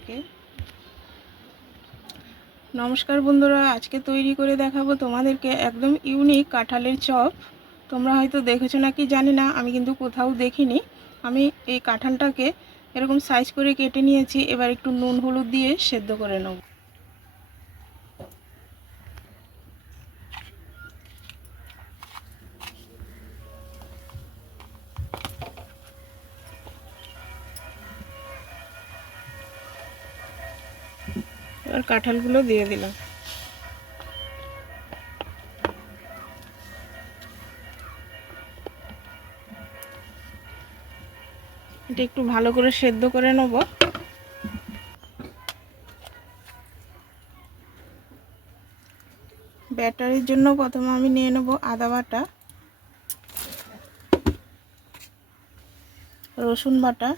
সবাইকে নমস্কার বন্ধুরা, আজকে তৈরি করে দেখাবো তোমাদেরকে একদম ইউনিক কাঁঠালের চপ। তোমরা হয়তো দেখেছ নাকি জানি না, আমি কিন্তু কোথাও দেখিনি। আমি এই কাঁঠালটাকে এরকম সাইজ করে কেটে নিয়েছি, এবার একটু নুন, হলুদ দিয়ে সেদ্ধ করে নেব। এবার কাঁঠালগুলো দিয়ে দিলাম। এটা একটু ভালো করে সেদ্ধ করে নেব। ব্যাটারির জন্য প্রথমে আমি নিয়ে নেব আদা বাটা, রসুন বাটা,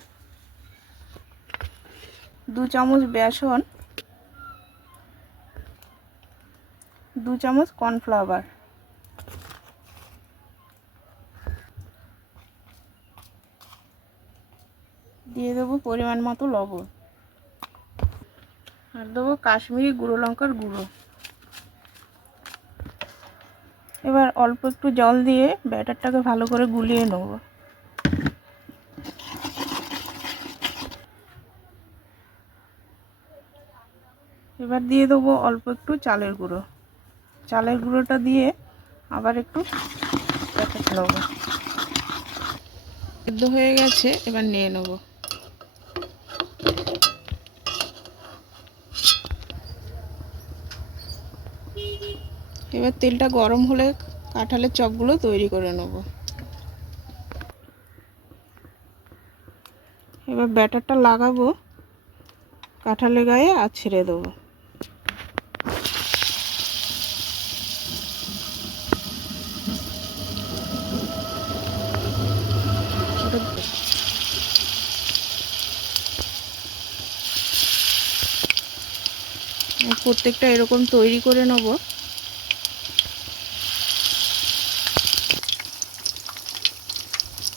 দু চামচ বেসন দু চামচ কর্নফ্লাওয়ার। দিয়ে দেবো পরিমাণ মতো লবণ। আর দেবো কাশ্মীরি গুঁড়ো লঙ্কার গুঁড়ো। এবার অল্প একটু জল দিয়ে ব্যাটারটাকে ভালো করে গুলিয়ে নেব। এবার দিয়ে দেবো অল্প একটু চালের গুঁড়ো। চালের গুঁড়োটা দিয়ে আবার একটু প্যাকেট নেব সিদ্ধ হয়ে গেছে, এবার নিয়ে নেব। এবার তেলটা গরম হলে কাঁঠালের চপগুলো তৈরি করে নেব। এবার ব্যাটারটা লাগাবো, কাঁঠালের গায়ে আর ছেড়ে দেবো। প্রত্যেকটা এরকম তৈরি করে নেব।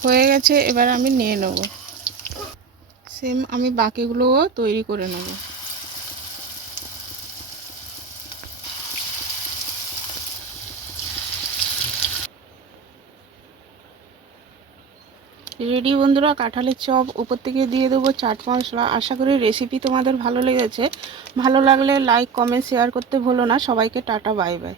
হয়ে গেছে, এবার আমি নিয়ে নেব। সেম আমি বাকিগুলোও তৈরি করে নেব। রেডি বন্ধুরা, কাঁঠালের চপ উপর থেকে দিয়ে দেবো চাট মশলা। আশা করি রেসিপি তোমাদের ভালো লেগেছে। ভালো লাগলে লাইক কমেন্ট শেয়ার করতে ভুলো না। সবাইকে টাটা বাই বাই